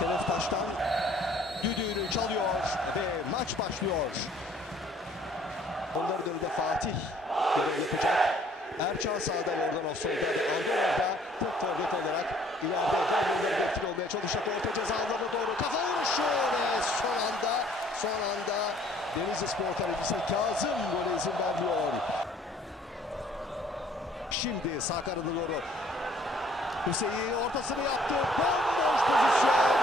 Şeref Taş'tan düdüğünü çalıyor ve maç başlıyor. Onların önünde Fatih görev yapacak. Erçan sağda oradan offside'da ve Andorra da tek forvet olarak ileride Dortmund'un etkili olmaya çalışacak. Orta ceza alanına doğru kafa vuruşu ve son anda son anda Denizli Spor kalecisi Kazım gole izin vermiyor. Şimdi sağ kanada doğru Hüseyin ortasını yaptı. Bomboş pozisyon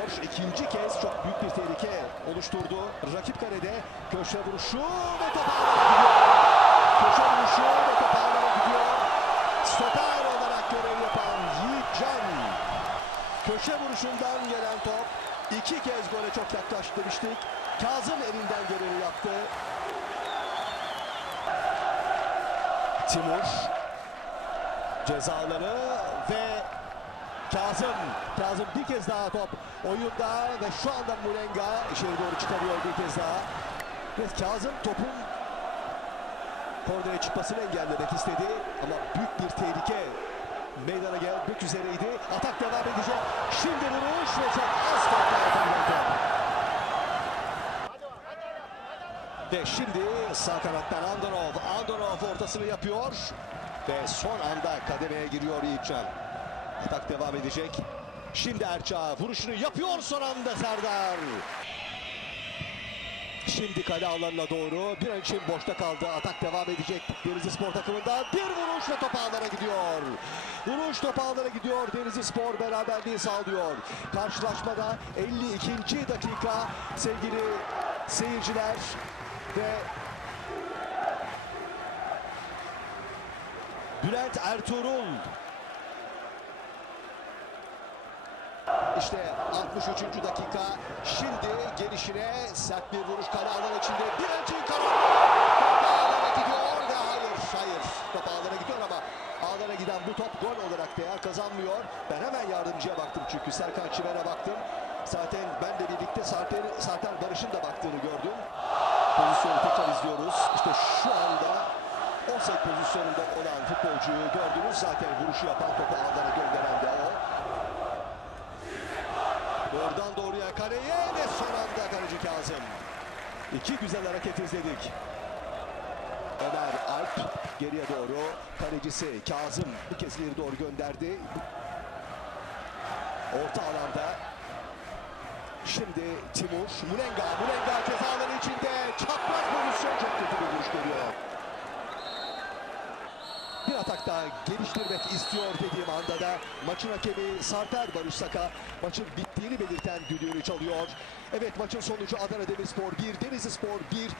Demirspor ikinci kez çok büyük bir tehlike oluşturdu. Rakip kalede köşe vuruşu ve top ağlara gidiyor. Köşe vuruşu ve top ağlara gidiyor. Stoper olarak görev yapan Yiğit Can. Köşe vuruşundan gelen top iki kez gole çok yaklaştı demiştik. Kazım elinden geleni yaptı. Timur cezaları ve Kazım. Kazım bir kez daha top oyunda ve şu anda Mulenga içeri doğru çıkarıyor bir kez daha. Ve Kazım topun kornere çıkmasını engellemek istedi ama büyük bir tehlike meydana gelmek üzereydi. Atak devam edecek. Şimdi vuruş ve çok az. Ve şimdi sağ kanattan Andorov. Andorov ortasını yapıyor. Ve son anda kademeye giriyor Yiğitcan. Atak devam edecek. Şimdi Erça vuruşunu yapıyor son anda Serdar. Şimdi kale alanına doğru bir an için boşta kaldı. Atak devam edecek Denizli Spor takımından. Bir vuruş ve top ağlara gidiyor. Vuruş top ağlara gidiyor. Denizli Spor beraberliği sağlıyor. Karşılaşmada 52. dakika sevgili seyirciler ve Bülent Ertuğrul İşte 63. dakika. Şimdi gelişine sert bir vuruş kale alan içinde. Direncin kanadı. Top ağlara gidiyor ve hayır, hayır. Top ağlara gidiyor ama ağlara giden bu top gol olarak değer kazanmıyor. Ben hemen yardımcıya baktım çünkü Serkan Çimen'e baktım. Zaten ben de birlikte Sarter, Sarter Barış'ın da baktığını gördüm. Pozisyonu tekrar izliyoruz. İşte şu anda offside pozisyonunda olan futbolcuyu gördünüz. Zaten vuruşu yapan topu ağlara gönderen de o. Oradan doğruya kaleye ve son anda kaleci Kazım. İki güzel hareket izledik. Ömer Alp geriye doğru kalecisi Kazım bir kez ileri doğru gönderdi. Orta alanda Şimdi Timur, Mulenga, Mulenga cezaları içinde çapraz pozisyon çok kötü bir vuruş görüyor. Bir atak daha geliştirmek istiyor dediğim anda da maçın hakemi Sarter Barış maçın bittiğini belirten düdüğünü çalıyor. Evet maçın sonucu Adana Demirspor 1, Denizli Spor 1.